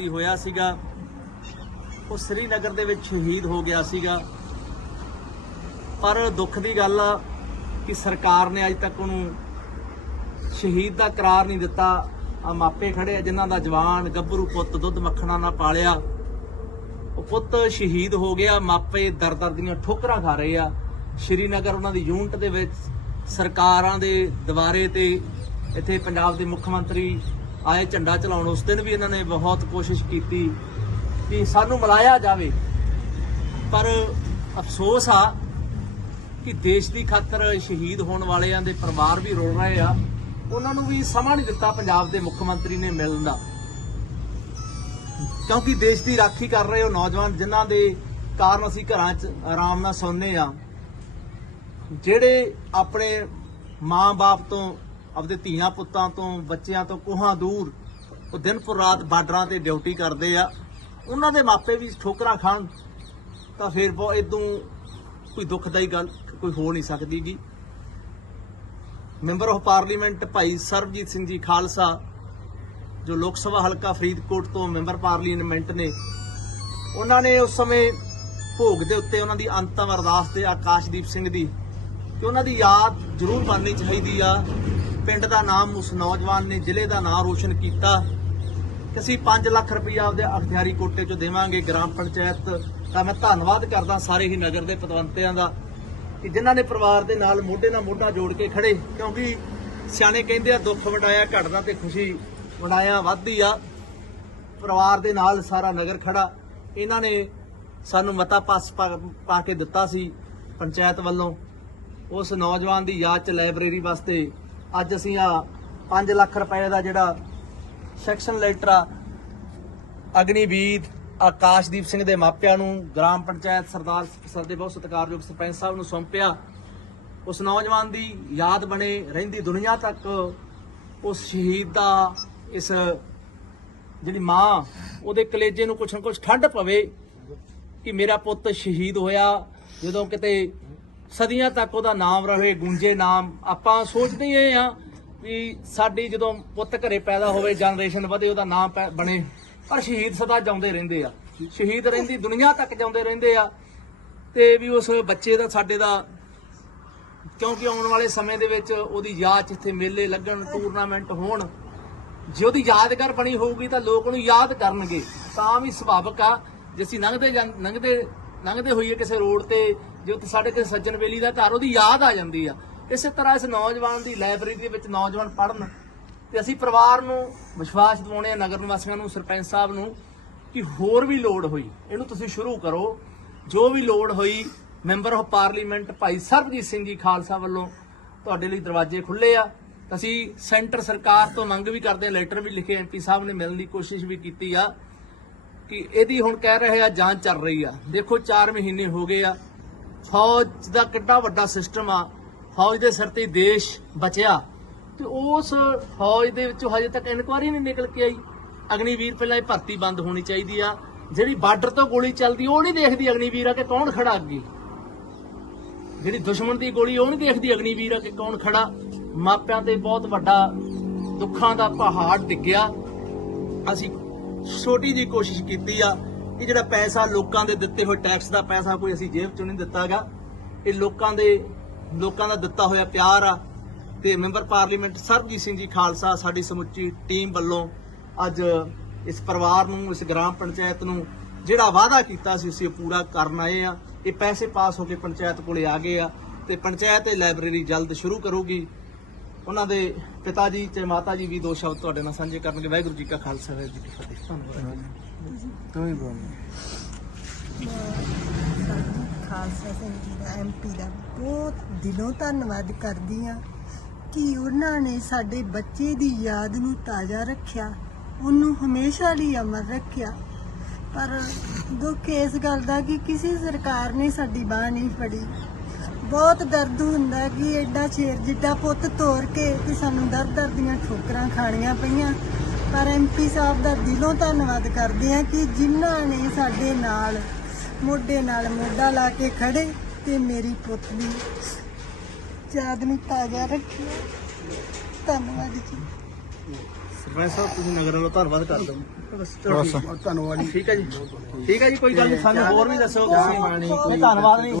ਭਰਤੀ ਹੋਇਆ ਸੀਗਾ। ਉਹ ਸ੍ਰੀਨਗਰ ਦੇ ਵਿੱਚ ਸ਼ਹੀਦ ਹੋ ਗਿਆ ਸੀਗਾ। ਪਰ ਦੁੱਖ ਦੀ ਗੱਲ ਆ ਕਿ ਸਰਕਾਰ ਨੇ ਅੱਜ ਤੱਕ ਉਹਨੂੰ ਸ਼ਹੀਦ ਦਾ ਕਰਾਰ ਨਹੀਂ ਦਿੱਤਾ। ਆ ਮਾਪੇ ਖੜੇ ਆ, ਜਿਨ੍ਹਾਂ ਦਾ ਜਵਾਨ ਗੱਭਰੂ ਪੁੱਤ ਦੁੱਧ ਮੱਖਣਾ ਨਾਲ ਪਾਲਿਆ। ਉਹ ਪੁੱਤ ਸ਼ਹੀਦ ਹੋ ਗਿਆ, ਮਾਪੇ ਦਰ ਦਰ ਦੀਆਂ ਠੋਕਰਾਂ ਖਾ ਰਹੇ ਆ। ਸ਼੍ਰੀਨਗਰ ਉਹਨਾਂ ਦੀ ਯੂਨਿਟ ਦੇ ਵਿੱਚ ਸਰਕਾਰਾਂ ਦੇ ਦੁਆਰੇ ਤੇ ਇੱਥੇ ਪੰਜਾਬ ਦੇ ਮੁੱਖ ਮੰਤਰੀ ਆਏ ਝੰਡਾ ਚਲਾਉਣ, ਉਸ ਦਿਨ ਵੀ ਇਹਨਾਂ ਨੇ ਬਹੁਤ ਕੋਸ਼ਿਸ਼ ਕੀਤੀ ਕਿ ਸਾਨੂੰ ਮਿਲਾਇਆ ਜਾਵੇ। ਪਰ ਅਫਸੋਸ ਆ ਕਿ ਦੇਸ਼ ਦੀ ਖਾਤਰ ਸ਼ਹੀਦ ਹੋਣ ਵਾਲਿਆਂ ਦੇ ਪਰਿਵਾਰ ਵੀ ਰੋ ਰਹੇ ਆ। ਉਹਨਾਂ ਨੂੰ ਵੀ ਸਮਾਂ ਨਹੀਂ ਦਿੱਤਾ ਪੰਜਾਬ ਦੇ ਮੁੱਖ ਮੰਤਰੀ ਨੇ ਮਿਲਣ ਦਾ। ਕਿਉਂਕਿ ਦੇਸ਼ ਦੀ ਰਾਖੀ ਕਰ ਰਹੇ ਉਹ ਨੌਜਵਾਨ ਜਿਨ੍ਹਾਂ ਦੇ ਕਾਰਨ ਅਸੀਂ ਘਰਾਂ 'ਚ ਆਰਾਮ ਨਾਲ ਸੌਂਦੇ ਆ। ਜਿਹੜੇ ਆਪਣੇ ਮਾਂ-ਬਾਪ ਤੋਂ ਆਪਦੇ ਧੀਆਂ ਪੁੱਤਾਂ ਤੋਂ, ਬੱਚਿਆਂ ਤੋਂ ਕੋਹਾਂ ਦੂਰ, ਉਹ ਦਿਨ ਪਰ ਰਾਤ ਬਾਰਡਰਾਂ ਤੇ ਡਿਊਟੀ ਕਰਦੇ ਆ। ਉਹਨਾਂ ਦੇ ਮਾਪੇ ਵੀ ਠੋਕਰਾਂ ਖਾਣ, ਤਾਂ ਫਿਰ ਬਹੁਤ ਇਦੋਂ ਕੋਈ ਦੁਖਦਾਈ ਗੱਲ ਕੋਈ ਹੋ ਨਹੀਂ ਸਕਦੀਗੀ। ਮੈਂਬਰ ਆਫ ਪਾਰਲੀਮੈਂਟ ਭਾਈ ਸਰਬਜੀਤ ਸਿੰਘ ਜੀ ਖਾਲਸਾ, ਜੋ ਲੋਕ ਸਭਾ ਹਲਕਾ ਫਰੀਦਕੋਟ ਤੋਂ ਮੈਂਬਰ ਪਾਰਲੀਮੈਂਟ ਨੇ, ਉਹਨਾਂ ਨੇ ਉਸ ਸਮੇਂ ਭੋਗ ਦੇ ਉੱਤੇ ਉਹਨਾਂ ਦੀ ਅੰਤਮ ਅਰਦਾਸ ਤੇ ਆਕਾਸ਼ਦੀਪ ਸਿੰਘ ਦੀ ਕਿ ਉਹਨਾਂ ਦੀ ਯਾਦ ਜ਼ਰੂਰ ਬਣਨੀ ਚਾਹੀਦੀ ਆ। ਪਿੰਡ ਦਾ ਨਾਮ ਉਸ ਨੌਜਵਾਨ ਨੇ ਜ਼ਿਲ੍ਹੇ ਦਾ ਨਾਮ ਰੋਸ਼ਨ ਕੀਤਾ। ਕਿ ਅਸੀਂ 5 ਲੱਖ ਰੁਪਈਆ ਆਪਦੇ ਅਖਤਿਆਰੀ ਕੋਟੇ ਚੋਂ ਦੇਵਾਂਗੇ ਗ੍ਰਾਮ ਪੰਚਾਇਤ ਦਾ। ਮੈਂ ਧੰਨਵਾਦ ਕਰਦਾ ਸਾਰੇ ਹੀ ਨਗਰ ਦੇ ਪਤਵੰਤਿਆਂ ਦਾ ਕਿ ਜਿਨ੍ਹਾਂ ਨੇ ਪਰਿਵਾਰ ਦੇ ਨਾਲ ਮੋਢੇ ਨਾਲ ਮੋਢਾ ਜੋੜ ਕੇ ਖੜੇ, ਕਿਉਂਕਿ ਸਿਆਣੇ ਕਹਿੰਦੇ ਆ, ਦੁੱਖ ਵੰਡਾਇਆ, ਘਟਦਾ ਤੇ ਖੁਸ਼ੀ ਵੰਡਾਇਆ ਵੱਧਦੀ ਆ। ਪਰਿਵਾਰ ਦੇ ਨਾਲ ਸਾਰਾ ਨਗਰ ਖੜਾ। ਇਹਨਾਂ ਨੇ ਸਾਨੂੰ ਮਤਾ ਪਾਸ ਪਾ ਕੇ ਦਿੱਤਾ ਸੀ ਪੰਚਾਇਤ ਵੱਲੋਂ। ਉਸ ਨੌਜਵਾਨ ਦੀ ਯਾਦ ਚ ਲਾਇਬ੍ਰੇਰੀ ਵਾਸਤੇ ਅੱਜ ਅਸੀਂ ਆ 5 ਲੱਖ ਰੁਪਏ ਦਾ ਜਿਹੜਾ ਸੈਕਸ਼ਨ ਲੈਟਰ ਆ, ਅਗਨੀਵੀਰ ਆਕਾਸ਼ਦੀਪ ਸਿੰਘ ਦੇ ਮਾਪਿਆਂ ਨੂੰ ਗ੍ਰਾਮ ਪੰਚਾਇਤ ਸਰਦਾਰ ਸਰ ਦੇ ਬਹੁਤ ਸਤਿਕਾਰਯੋਗ ਸਰਪੰਚ ਸਾਹਿਬ ਨੂੰ ਸੌਂਪਿਆ। ਉਸ ਨੌਜਵਾਨ ਦੀ ਯਾਦ ਬਣੇ ਰਹਿੰਦੀ ਦੁਨੀਆ ਤੱਕ, ਉਸ ਸ਼ਹੀਦ ਦਾ ਇਸ ਜਿਹੜੀ ਮਾਂ, ਉਹਦੇ ਕਲੇਜੇ ਨੂੰ ਕੁਛ ਨਾ ਕੁਛ ਠੰਡ ਪਵੇ ਕਿ ਮੇਰਾ ਪੁੱਤ ਸ਼ਹੀਦ ਹੋਇਆ, ਜਦੋਂ ਕਿਤੇ ਸਦੀਆਂ ਤੱਕ ਉਹਦਾ ਨਾਮ ਰਹੇ ਗੁੰਜੇ ਨਾਮ, ਆਪਾਂ ਸੋਚਦੇ ਹੀ ਆ ਵੀ ਸਾਡੀ ਜਦੋਂ ਪੁੱਤ ਘਰੇ ਪੈਦਾ ਹੋਵੇ ਜਨਰੇਸ਼ਨ ਵਧੇ, ਉਹਦਾ ਨਾਮ ਪੈ- ਬਣੇ। ਪਰ ਸ਼ਹੀਦ ਸਦਾ ਜਾਉਂਦੇ ਰਹਿੰਦੇ ਆ। ਸ਼ਹੀਦ ਰਹਿੰਦੀ ਦੁਨੀਆ ਤੱਕ ਜਾਉਂਦੇ ਰਹਿੰਦੇ ਆ। ਤੇ ਵੀ ਉਸ ਬੱਚੇ ਦਾ, ਸਾਡੇ ਦਾ, ਕਿਉਂਕਿ ਆਉਣ ਵਾਲੇ ਸਮੇਂ ਦੇ ਵਿੱਚ ਉਹਦੀ ਯਾਦ 'ਚ ਇੱਥੇ ਮੇਲੇ ਲੱਗਣ ਟੂਰਨਾਮੈਂਟ ਹੋਣ, ਜੇ ਉਹਦੀ ਯਾਦਗਾਰ ਬਣੀ ਹੋਊਗੀ ਤਾਂ ਲੋਕ ਉਹਨੂੰ ਯਾਦ ਕਰਨਗੇ। ਤਾਂ ਵੀ ਸੁਭਾਵਿਕ ਆ। ਜੇ ਅਸੀਂ ਲੰਘਦੇ ਜਾਂ- ਲੰਘਦੇ ਲੰਘਦੇ ਹੋਈਏ ਕਿਸੇ ਰੋਡ ਤੇ ਜੇ ਉੱਥੇ ਸਾਡੇ ਤੇ ਸੱਜਣ ਵੇਲੀ ਦਾ ਘਰ ਉਹਦੀ ਯਾਦ ਆ ਜਾਂਦੀ ਆ। ਇਸੇ ਤਰ੍ਹਾਂ ਇਸ ਨੌਜਵਾਨ ਦੀ ਲਾਇਬ੍ਰੇਰੀ ਦੇ ਵਿੱਚ ਨੌਜਵਾਨ ਪੜ੍ਹਨ। ਤੇ ਅਸੀਂ ਪਰਿਵਾਰ ਨੂੰ ਵਿਸ਼ਵਾਸ ਦਿਵਾਉਣੇ ਆ ਨਗਰ ਨਿਵਾਸੀਆਂ ਨੂੰ, ਸਰਪੰਚ ਸਾਹਿਬ ਨੂੰ, ਕਿ ਹੋਰ ਵੀ ਲੋੜ ਹੋਈ। ਇਹਨੂੰ ਤੁਸੀਂ ਸ਼ੁਰੂ ਕਰੋ। ਜੋ ਵੀ ਲੋੜ ਹੋਈ, ਮੈਂਬਰ ਆਫ ਪਾਰਲੀਮੈਂਟ ਭਾਈ ਸਰਬਜੀਤ ਸਿੰਘ ਜੀ ਖਾਲਸਾ ਵੱਲੋਂ ਤੁਹਾਡੇ ਲਈ ਦਰਵਾਜ਼ੇ ਖੁੱਲੇ ਆ। ਅਸੀਂ ਸੈਂਟਰ ਸਰਕਾਰ ਤੋਂ ਮੰਗ ਵੀ ਕਰਦੇ ਹਾਂ, ਲੈਟਰ ਵੀ ਲਿਖੇ ਐਮਪੀ ਸਾਹਿਬ ਨੇ ਮਿਲਣ ਦੀ ਕੋਸ਼ਿਸ਼ ਵੀ ਕੀਤੀ ਆ, ਕਿ ਇਹਦੀ ਹੁਣ ਕਹਿ ਰਹੇ ਆ, ਜਾਂਚ ਚੱਲ ਰਹੀ ਆ। ਦੇਖੋ 4 ਮਹੀਨੇ ਹੋ ਗਏ ਆ। ਫੌਜ ਦਾ ਕਿੰਨਾ ਵੱਡਾ ਸਿਸਟਮ ਆ। ਫੌਜ ਦੇ ਸਿਰ ਤੇ ਦੇਸ਼ ਬਚਿਆ। ਤੇ ਉਸ ਫੌਜ ਦੇ ਵਿੱਚੋਂ ਹਜੇ ਤੱਕ ਇਨਕੁਆਰੀ ਨਹੀਂ ਨਿਕਲ ਕੇ ਆਈ। ਅਗਨੀਵੀਰ ਪਹਿਲਾਂ ਇਹ ਭਰਤੀ ਬੰਦ ਹੋਣੀ ਚਾਹੀਦੀ ਆ। ਜਿਹੜੀ ਬਾਰਡਰ ਤੋਂ ਗੋਲੀ ਚੱਲਦੀ, ਉਹ ਨਹੀਂ ਦੇਖਦੀ ਅਗਨੀਵੀਰ ਆ ਕਿ ਕੌਣ ਖੜਾ ਅੱਗੇ। ਜਿਹੜੀ ਦੁਸ਼ਮਣ ਦੀ ਗੋਲੀ, ਉਹ ਨਹੀਂ ਦੇਖਦੀ ਅਗਨੀਵੀਰ ਆ ਕਿ ਕੌਣ ਖੜਾ। ਮਾਪਿਆਂ ਤੇ ਬਹੁਤ ਵੱਡਾ ਦੁੱਖਾਂ ਦਾ ਪਹਾੜ ਡਿੱਗਿਆ। ਅਸੀਂ ਛੋਟੀ ਜੀ ਕੋਸ਼ਿਸ਼ ਕੀਤੀ ਆ। ਇਹ ਜਿਹੜਾ ਪੈਸਾ ਲੋਕਾਂ ਦੇ ਦਿੱਤੇ ਹੋਏ ਟੈਕਸ ਦਾ ਪੈਸਾ ਕੋਈ ਅਸੀਂ ਜੇਬ ਚੋਂ ਨਹੀਂ ਦਿੱਤਾਗਾ। ਇਹ ਲੋਕਾਂ ਦੇ, ਲੋਕਾਂ ਦਾ ਦਿੱਤਾ ਹੋਇਆ ਪਿਆਰ ਆ। ਤੇ ਮੈਂਬਰ ਪਾਰਲੀਮੈਂਟ ਸਰਬਜੀਤ ਸਿੰਘ ਜੀ ਖਾਲਸਾ ਸਾਡੀ ਸਮੁੱਚੀ ਟੀਮ ਵੱਲੋਂ ਅੱਜ ਇਸ ਪਰਿਵਾਰ ਨੂੰ, ਇਸ ਗ੍ਰਾਮ ਪੰਚਾਇਤ ਨੂੰ ਜਿਹੜਾ ਵਾਅਦਾ ਕੀਤਾ ਸੀ, ਅਸੀਂ ਉਹ ਪੂਰਾ ਕਰਨ ਆਏ ਆ। ਇਹ ਪੈਸੇ ਪਾਸ ਹੋ ਕੇ ਪੰਚਾਇਤ ਕੋਲੇ ਆ ਗਏ ਆ ਤੇ ਪੰਚਾਇਤ ਇਹ ਲਾਇਬ੍ਰੇਰੀ ਜਲਦ ਸ਼ੁਰੂ ਕਰੂਗੀ। ਉਹਨਾਂ ਦੇ ਪਿਤਾ ਜੀ ਤੇ ਮਾਤਾ ਜੀ ਵੀ ਦੋ ਸ਼ਬਦ ਤੁਹਾਡੇ ਨਾਲ ਸਾਂਝੇ ਕਰਨਗੇ। ਵਾਹਿਗੁਰੂ ਜੀ ਕਾ ਖਾਲਸਾ, ਵਾਹਿਗੁਰੂ ਜੀ ਕੀ ਫਤਿਹ। ਧੰਨਵਾਦ। ਤੂੰ ਹੀ ਖਾਲਸਾ ਸਿੰਘ ਜੀ ਦਾ ਐਮਪੀ ਦਾ ਬਹੁਤ ਦਿਲੋਂ ਧੰਨਵਾਦ ਕਰਦੀ ਆ ਕਿ ਉਹਨਾਂ ਨੇ ਸਾਡੇ ਬੱਚੇ ਦੀ ਯਾਦ ਨੂੰ ਤਾਜ਼ਾ ਰੱਖਿਆ, ਉਹਨੂੰ ਹਮੇਸ਼ਾ ਲਈ ਅਮਰ ਰੱਖਿਆ। ਪਰ ਦੁੱਖ ਇਸ ਗੱਲ ਦਾ ਕਿ ਕਿਸੇ ਸਰਕਾਰ ਨੇ ਸਾਡੀ ਬਾਹ ਨਹੀਂ ਫੜੀ। ਬਹੁਤ ਦਰਦ ਹੁੰਦਾ ਕਿ ਐਡਾ ਸ਼ੇਰ ਜਿੱਡਾ ਪੁੱਤ ਤੋੜ ਕੇ ਤੇ ਸਾਨੂੰ ਦਰਦ ਦਰ ਦੀਆਂ ਠੋਕਰਾਂ ਖਾਣੀਆਂ ਪਈਆਂ। ਪਰ ਐਮਪੀ ਸਾਹਿਬ ਦਾ ਦਿਲੋਂ ਧੰਨਵਾਦ ਕਰਦੇ ਆ ਕਿ ਜਿਨ੍ਹਾਂ ਨੇ ਸਾਡੇ ਨਾਲ ਮੋਢੇ ਨਾਲ ਮੋਢਾ ਲਾ ਕੇ ਖੜੇ ਤੇ ਮੇਰੀ ਪੁੱਤ ਦੀ ਯਾਦ ਨੂੰ ਤਾਜ਼ਾ ਰੱਖਿਆ ਧੰਨਵਾਦ ਜੀ। ਸਰਪੰਚ ਸਾਹਿਬ ਤੁਸੀਂ ਨਗਰ ਵੱਲੋਂ ਧੰਨਵਾਦ ਕਰਦੇ ਹੋ। ਧੰਨਵਾਦ ਜੀ। ਠੀਕ ਹੈ ਜੀ। ਠੀਕ ਹੈ ਜੀ ਕੋਈ ਗੱਲ ਨਹੀਂ ਸਾਨੂੰ ਹੋਰ ਵੀ ਦੱਸੋ ਤੁਸੀਂ। ਧੰਨਵਾਦ ਨਹੀਂ।